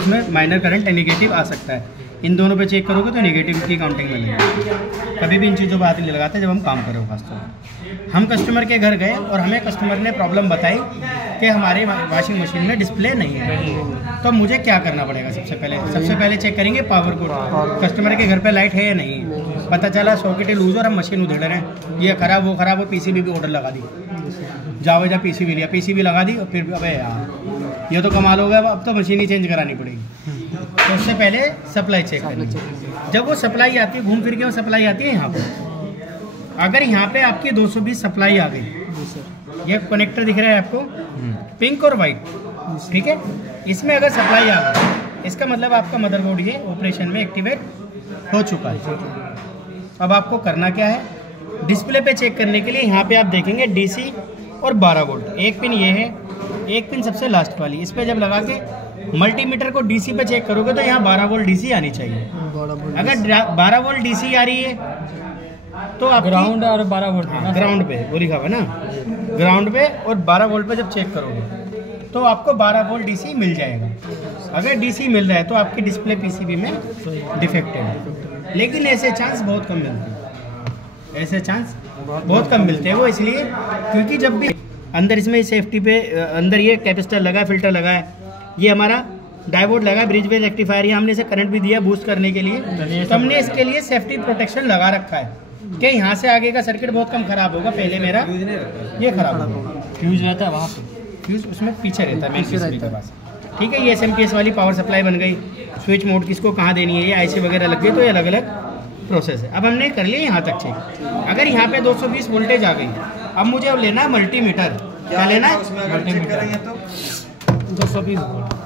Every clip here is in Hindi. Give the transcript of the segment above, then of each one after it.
इसमें माइनर करंट नेगेटिव आ सकता है। इन दोनों पे चेक करोगे तो नेगेटिव की काउंटिंग मिलेगी। कभी भी इन चीज़ों पर हाथ नहीं लगाते जब हम काम करें खासतौर। हम कस्टमर के घर गए और हमें कस्टमर ने प्रॉब्लम बताई कि हमारे वॉशिंग मशीन में डिस्प्ले नहीं है, तो मुझे क्या करना पड़ेगा? सबसे पहले चेक करेंगे पावर को, कस्टमर के घर पे लाइट है या नहीं। पता चला सॉकेट लूज और हम मशीन उधेड़ रहे हैं, ये खराब वो खराब, वो पीसीबी भी ऑर्डर लगा दी, जाओ जा पीसीबी लिया, पीसीबी लगा दी और फिर अबे यार ये तो कमाल हो गया, अब तो मशीन ही चेंज करानी पड़ेगी। तो उससे पहले सप्लाई चेक करनी। जब वो सप्लाई आती है, घूम फिर के वो सप्लाई आती है यहाँ पर, अगर यहाँ पे आपकी 220 सप्लाई आ गई, ये कनेक्टर दिख रहा है आपको पिंक और वाइट, ठीक है, इसमें अगर सप्लाई आ गई इसका मतलब आपका मदरबोर्ड ये ऑपरेशन में एक्टिवेट हो चुका है। अब आपको करना क्या है? डिस्प्ले पे चेक करने के लिए यहाँ पे आप देखेंगे डीसी और 12 वोल्ट, एक पिन ये है, एक पिन सबसे लास्ट वाली, इस पे जब लगा के मल्टीमीटर को डीसी पे चेक करोगे तो यहाँ 12 वोल्ट डीसी आनी चाहिए। अगर 12 वोल्ट डीसी आ रही है तो आप ग्राउंड और 12 वोल्ट ग्राउंड पे वो लिखा हुआ है ना, ग्राउंड पे और 12 वोल्ट पे जब चेक करोगे तो आपको 12 वोल्ट डीसी मिल जाएगा। अगर डीसी मिल रहा है तो आपकी डिस्प्ले पीसीबी में डिफेक्टेड है, लेकिन ऐसे चांस बहुत कम मिलते हैं, ऐसे चांस बहुत कम मिलते हैं। वो इसलिए क्योंकि जब भी अंदर इसमें सेफ्टी पे अंदर ये कैपेसिटर लगा है, फिल्टर लगा है, ये हमारा डायोड लगा है, ब्रिज बेस रेक्टिफायर, ये हमने इसे करंट भी दिया बूस्ट करने के लिए, तो हमने इसके लिए सेफ्टी प्रोटेक्शन लगा रखा है कि यहाँ से आगे का सर्किट बहुत कम खराब होगा। पहले मेरा ये खराब होगा, फ्यूज रहता है वहाँ पे, फ्यूज उसमें पीछे रहता है मेन पीसीबी के पास, ठीक है। ये एसएमपीएस वाली पावर सप्लाई बन गई, स्विच मोड किसको कहाँ देनी है, ये आईसी वगैरह लग गई, तो ये अलग अलग प्रोसेस है। अब हमने कर लिया यहाँ तक चेक। अगर यहाँ पे 220 वोल्टेज आ गई, अब मुझे अब लेना है मल्टीमीटर। क्या लेना है? मल्टीमीटर। 220 वोल्ट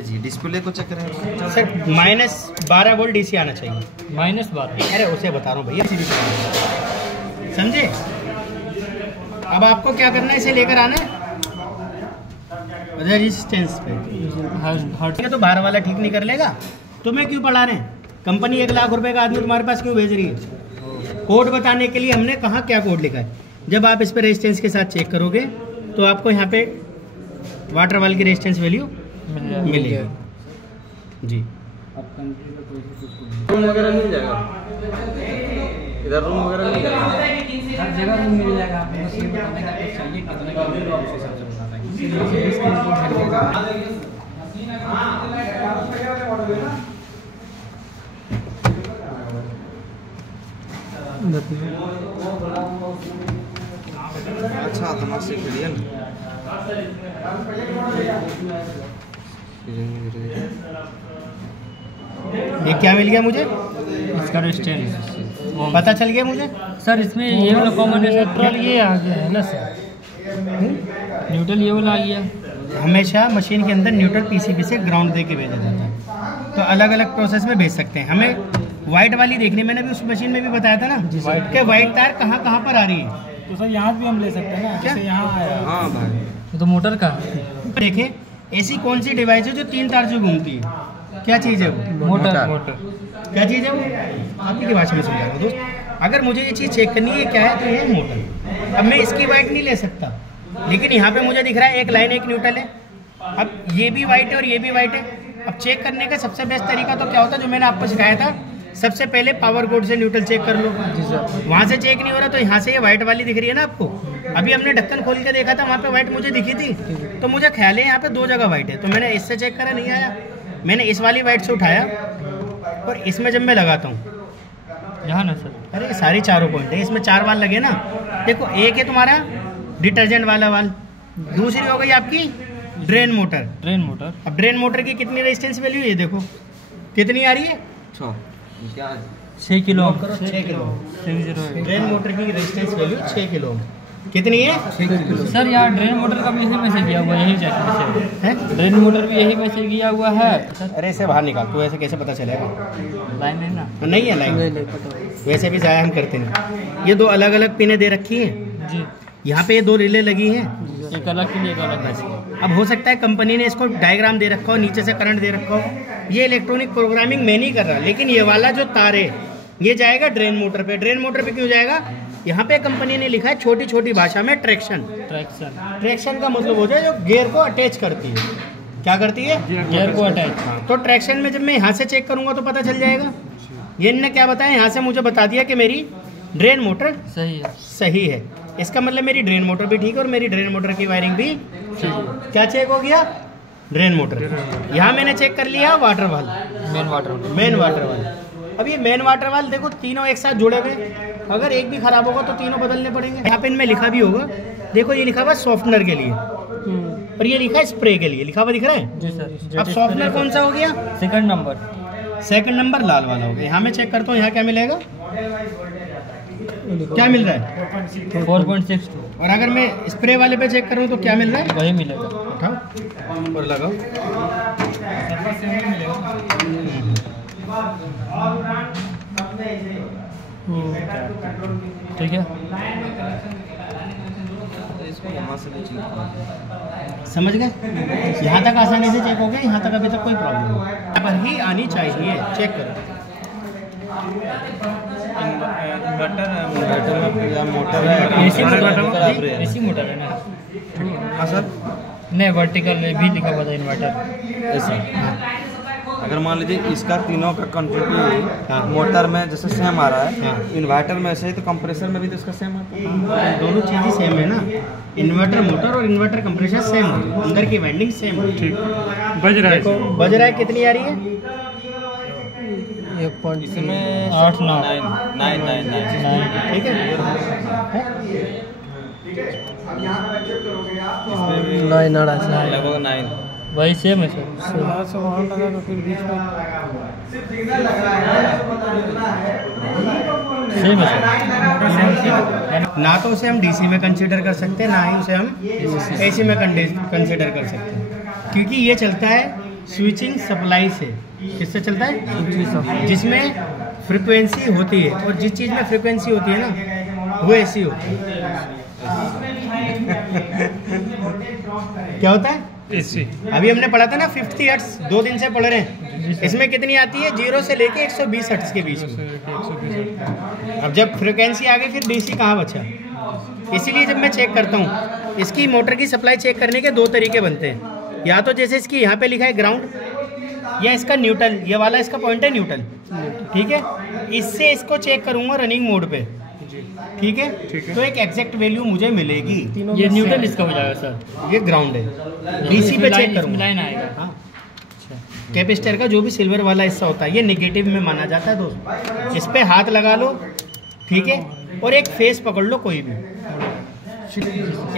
जी डिस्प्ले को चेक करें सर, -12 वोल्ट डीसी आना चाहिए। -12। अरे उसे बता रहा हूँ भैया, समझे? अब आपको क्या करना है, इसे लेकर आना है रेजिस्टेंस पे, तो बाहर वाला ठीक नहीं कर लेगा, तुम्हें क्यों पढ़ा रहे हैं? कंपनी 1 लाख रुपए का आदमी तुम्हारे पास क्यों भेज रही है? कोड बताने के लिए हमने कहा क्या कोड लिखा है। जब आप इस पर रेजिस्टेंस के साथ चेक करोगे तो आपको यहाँ पे वाटर वाल की रेजिस्टेंस वैल्यू मिलेगी जी। रूम वगैरह मिल जाएगा, इधर रूम वगैरह मिल जाएगा, हर जगह रूम मिल जाएगा। आपको बस ये बताना है कि चाहिए कितने का, उस हिसाब से बताना है। अच्छा तमाशा से खेलिए ना। ये क्या मिल गया मुझे? इसका रेजिस्टेंस पता चल गया मुझे सर। इसमें ये वाला कॉमन न्यूट्रल ये आ गया है ना सर, न्यूट्रल ये वाला आ गया। हमेशा मशीन के अंदर न्यूट्रल पीसीबी से ग्राउंड दे के भेजा जाता है, तो अलग अलग प्रोसेस में भेज सकते हैं। हमें वाइट वाली देखनी, मैंने भी उस मशीन में भी बताया था ना कि वाइट तार कहाँ कहाँ पर आ रही है, तो सर यहाँ भी हम ले सकते हैं ना, जैसे यहाँ आया। हाँ भाई तो मोटर का देखें, ऐसी कौन सी डिवाइस है जो 3 तार से घूमती है? क्या चीज़ है वो? मोटर क्या चीज़ है वो? आप ही की भाषा में समझा रहा हूँ दोस्त। अगर मुझे ये चीज़ चेक करनी है क्या है, तो ये है मोटर। अब मैं इसकी वाइट नहीं ले सकता, लेकिन यहाँ पे मुझे दिख रहा है एक लाइन एक न्यूट्रल है। अब ये भी वाइट है और ये भी वाइट है। अब चेक करने का सबसे बेस्ट तरीका तो क्या होता है, जो मैंने आपको सिखाया था, सबसे पहले पावर कोड से न्यूट्रल चेक कर लो। वहाँ से चेक नहीं हो रहा तो यहाँ से ये वाइट वाली दिख रही है ना आपको। अभी हमने ढक्कन खोल के देखा था, वहाँ पे वाइट मुझे दिखी थी, तो मुझे ख्याल है यहाँ पे 2 जगह वाइट है, तो मैंने इससे चेक करा, नहीं आया। मैंने इस वाली वाइट से उठाया और इसमें जब मैं लगाता हूँ यहाँ ना सर, अरे सारी चारों पॉइंट है, इसमें 4 वाल लगे ना। देखो, एक है तुम्हारा डिटर्जेंट वाला वाल, दूसरी हो गई आपकी ड्रेन मोटर। अब ड्रेन मोटर की कितनी रेजिस्टेंस वैल्यू, ये देखो कितनी आ रही है, 6 किलो। 6 किलो। ड्रेन मोटर की रेजिस्टेंस वैल्यू 6 किलो कितनी है? 6 किलो। सर यहाँ ड्रेन मोटर का भी यही मैसेज किया हुआ है, यही चेक है। ड्रेन मोटर भी यही मैसेज किया हुआ है। अरे इसे बाहर निकाल, तू ऐसे कैसे पता चलेगा? लाइन नहीं ना, नहीं है लाइन, वैसे भी ज़ाया हम करते नहीं। ये 2 अलग अलग पिनें दे रखी हैं जी, यहाँ पे ये 2 रिले लगी हैं, एक अलग के लिए एक अलग। अब हो सकता है कंपनी ने इसको डायग्राम दे रखा हो, नीचे से करंट दे रखा हो। ये इलेक्ट्रॉनिक प्रोग्रामिंग मैं नहीं कर रहा, लेकिन ये वाला जो तार है ये जाएगा ड्रेन मोटर पे। ड्रेन मोटर पे क्यों जाएगा? यहाँ पे कंपनी ने लिखा है छोटी छोटी भाषा में ट्रैक्शन। ट्रैक्शन का मतलब हो जाए जो गियर को अटैच करती है, क्या करती है? गियर को अटैच। तो ट्रैक्शन में जब मैं यहाँ से चेक करूँगा तो पता चल जाएगा। ये इनने क्या बताया, यहाँ से मुझे बता दिया कि मेरी ड्रेन मोटर सही है। सही है। इसका मतलब मेरी ड्रेन मोटर भी ठीक है और मेरी ड्रेन मोटर की वायरिंग भी क्या चेक हो गया? Drain motor. यहाँ मैंने चेक कर लिया वाटर वाल, मेन वाटर। मेन वाटर वाल। अब ये मेन वाटर वाल देखो तीनों एक साथ जुड़े हुए, अगर एक भी खराब होगा तो तीनों बदलने पड़ेंगे। यहाँ पे इनमें लिखा भी होगा, देखो ये लिखा हुआ सॉफ्टनर के लिए और ये लिखा है स्प्रे के लिए, लिखा हुआ दिख रहा है। जी सर। अब सॉफ्टनर कौन सा हो गया? Second number. सेकंड नंबर लाल वाला हो गया। यहाँ मैं चेक करता हूँ, यहाँ क्या मिलेगा? क्या मिल रहा है? 4.62। और अगर मैं स्प्रे वाले पे चेक करूँ तो क्या मिल रहा है? वही मिलेगा। उठाओ और लगाओ। ठीक है। समझ गए? यहाँ तक आसानी से चेक हो गया, यहाँ तक अभी तक कोई प्रॉब्लम नहीं। यहाँ पर ही आनी चाहिए। चेक करो। एसी मोटर है ना? हाँ सर। नहीं, वर्टिकल भी लिखा हुआ था इन्वर्टर। ऐसा अगर मान लीजिए इसका तीनों का कंट्रीब्यूट मोटर में जैसे सेम आ रहा है, इन्वर्टर में ऐसे ही, तो कंप्रेसर में भी तो इसका सेम आता है। दोनों चीज़ ही सेम है ना। इन्वर्टर मोटर और इन्वर्टर कंप्रेसर सेम है, अंदर की वाइंडिंग सेम है। ठीक बज रहा है। बज रहा है कितनी आ रही है? 1.8 ठीक है। 9 लगभग 9। वही सेम है सर। सेम है सर। ना तो उसे हम डीसी में कंसीडर कर सकते हैं, ना ही उसे हम एसी में कंसीडर कर सकते हैं, क्योंकि ये चलता है स्विचिंग सप्लाई से। किससे चलता है? जिसमें फ्रिक्वेंसी होती है, और जिस चीज़ में फ्रिक्वेंसी होती है ना वो एसी होती है। क्या होता है? एसी। अभी हमने पढ़ा था ना 50 हर्ट्ज, 2 दिन से पढ़ रहे हैं। इसमें कितनी आती है? 0 से लेके 120 हर्ट्ज के बीच में। अब जब फ्रिक्वेंसी आ गई फिर डीसी कहाँ बचा? इसीलिए जब मैं चेक करता हूँ, इसकी मोटर की सप्लाई चेक करने के 2 तरीके बनते हैं। या तो जैसे इसकी यहाँ पे लिखा है ग्राउंड, या इसका न्यूट्रल, ये वाला इसका पॉइंट है न्यूट्रल। ठीक है। इससे इसको चेक करूँगा रनिंग मोड पे। ठीक है। तो एक एग्जैक्ट वैल्यू मुझे मिलेगी। ये न्यूट्रल इसका हो जाएगा सर। ये ग्राउंड है। डीसी पे चेक करूँगा। लाइन आएगा। हाँ। कैपेसिटर का जो भी सिल्वर वाला हिस्सा होता है ये नेगेटिव में माना जाता है दोस्तों। इस पे हाथ लगा लो, ठीक है, और एक फेस पकड़ लो कोई भी।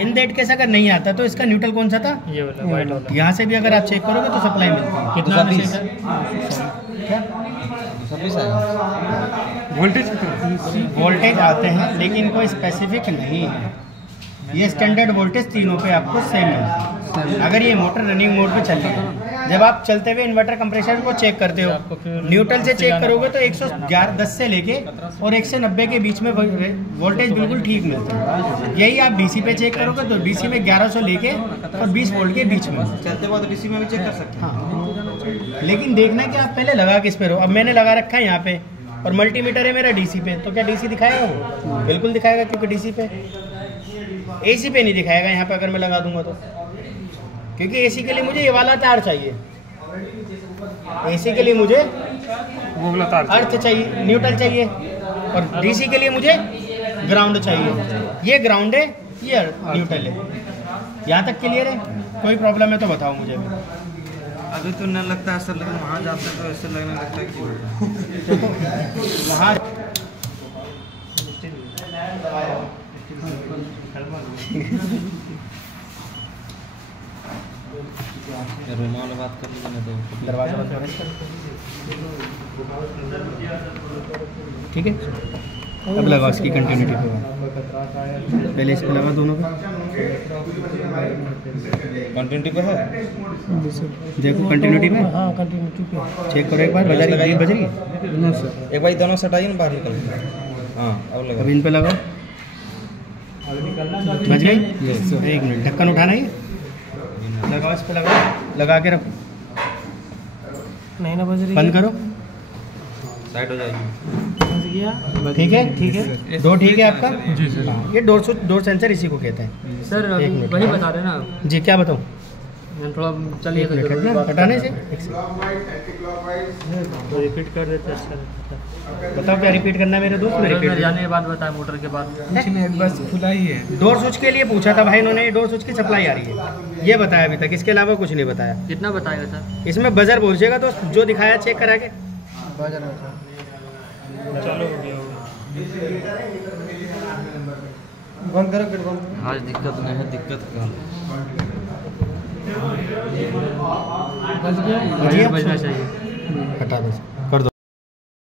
इन दैट केस अगर नहीं आता तो इसका न्यूट्रल कौन सा था? ये वाला वाइट वाला। यहाँ से भी अगर आप चेक करोगे तो सप्लाई मिलती है। कितना में से सर? क्या? 26 आएगा। वोल्टेज आते हैं लेकिन कोई स्पेसिफिक नहीं है। ये स्टैंडर्ड वोल्टेज तीनों पे आपको सेम मिलता है। अगर ये मोटर रनिंग मोड पे चल रही है, जब आप चलते हुए इन्वर्टर कंप्रेसर को चेक करते हो, न्यूट्रल से चेक करोगे तो 110 से लेके और 1 से 90 के बीच में वोल्टेज बिल्कुल ठीक मिलता है। यही आप डीसी पे चेक करोगे तो डीसी में 1100 लेके और 20 वोल्ट के बीच में। चलते बाद डीसी में भी चेक कर सकते हैं। हाँ, लेकिन देखना है कि आप पहले लगा किस पे रहो। अब मैंने लगा रखा है यहाँ पे और मल्टीमीटर है मेरा डीसी पे, तो क्या डीसी दिखाएगा वो? बिल्कुल दिखाएगा, क्योंकि डीसी पे। एसी पे नहीं दिखाएगा यहाँ पे अगर मैं लगा दूंगा तो, क्योंकि एसी के लिए मुझे ये वाला तार चाहिए। एसी के लिए मुझे वो वाला तार अर्थ चाहिए, न्यूट्रल चाहिए, और डीसी के लिए मुझे ग्राउंड चाहिए। ये ग्राउंड है, ये न्यूट्रल है। यहाँ तक क्लियर है? कोई प्रॉब्लम है तो बताओ मुझे भी। अभी तो नहीं लगता है सर, लेकिन वहाँ जाते हैं तो ऐसे लगने लगता है कि वहाँ रुमाल बात कर लीजिए ना, तो दरवाजा बंद करें। ठीक है। अब लगाओ इसकी कंटिन्यूटी पे, पहले इस पे लगा दोनों पे। कंटिन्यूटी पे है। देखो कंटिन्यूटी पे। हाँ, कंटिन्यूटी पे चेक करो एक बार। बज रही है? बज रही है? एक बार दोनों से हटाइए ना, बाहर निकल। हाँ, अब लगा। अब इन पे लगाओ। बज गई? एक मिनट, ढक्कन उठाना है, लगाओ इस पे, लगाओ, लगा के रखो। नहीं ना बज रही। बंद करो। साइड हो जाएगी। ठीक है, ठीक है। डोर ठीक है आपका? जी सर। ये डोर सेंसर इसी को कहते हैं। सर एक मिनट। वही बता रहे ना आप। जी, क्या बताऊँ? थोड़ा चलिए तो जरूरी बात हटाने से रिपीट कर देते अच्छा रहता। बताओ क्या रिपीट करना है मेरे दोस्त? मैं रिपीट जाने के बाद बताया मोटर के बाद कुछ नहीं, बस खुला ही है। डोर स्विच के लिए पूछा था भाई इन्होंने, डोर स्विच की सप्लाई आ रही है, ये बताया अभी तक, इसके अलावा कुछ नहीं बताया। कितना बताएगा सर? इसमें बजर पहुंचेगा तो जो दिखाया चेक करा के। चलो हो गया बंद करो फिर बंद। आज दिक्कत नहीं है, दिक्कत का बस गया। बजना चाहिए। हटा दो।